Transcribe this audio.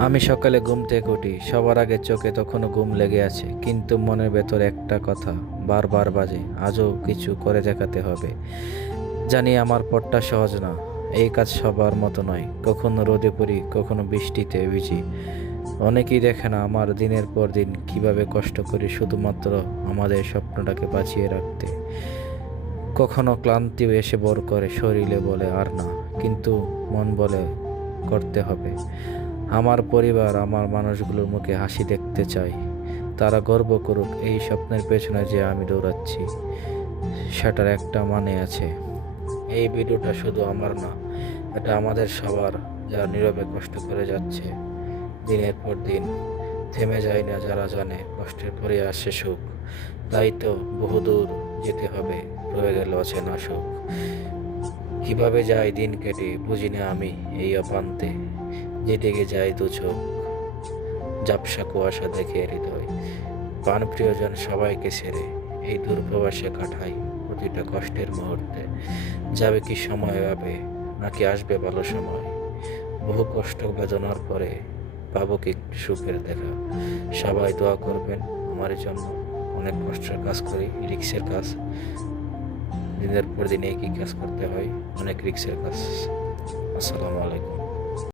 আমি সকালে ঘুম থেকে উঠি, সবার আগে চোখে তখনও ঘুম লেগে আছে, কিন্তু মনের ভেতর একটা কথা বারবার বাজে, আজও কিছু করে দেখাতে হবে। জানি আমার পথটা সহজ না, এই কাজ সবার মতো নয়। কখনো রোদে পড়ি, কখনো বৃষ্টিতে ভিজি। অনেকেই দেখে না আমার দিনের পর দিন কিভাবে কষ্ট করি শুধুমাত্র আমাদের স্বপ্নটাকে বাঁচিয়ে রাখতে। কখনো ক্লান্তি এসে ভর করে, শরীরে বলে আর না, কিন্তু মন বলে করতে হবে। আমার পরিবার, আমার মানুষগুলোর মুখে হাসি দেখতে চাই। তারা গর্ব করুক এই স্বপ্নের পেছনে যে আমি দৌড়াচ্ছি, সেটার একটা মানে আছে। এই ভিডিওটা শুধু আমার না, এটা আমাদের সবার, যারা নীরবে কষ্ট করে যাচ্ছে দিনের পর দিন। থেমে যায় না যারা জানে কষ্টের পরে আসে সুখ। তাই তো বহুদূর যেতে হবে, রয়ে গেল অচেনা সুখ। কিভাবে যায় দিন কেটে বুঝি না আমি এই অপান্তে, যেদিকে যায় দু চোখ, ঝাপসা কুয়াশা দেখে হৃদয়। প্রাণ প্রিয়জন সবাইকে ছেড়ে এই দূরপ্রবাসে কাটাই প্রতিটা কষ্টের মুহূর্তে। যাবে কি সময় যাবে, নাকি আসবে ভালো সময়? বহু কষ্ট বেদনার পরে পাবো কি একটু সুখের দেখা? সবাই দোয়া করবেন আমার জন্য। অনেক কষ্টের কাজ করি, রিক্সের কাজ, দিনের পর দিন একই কাজ করতে হয়, অনেক রিক্সের কাজ। আসসালামু আলাইকুম।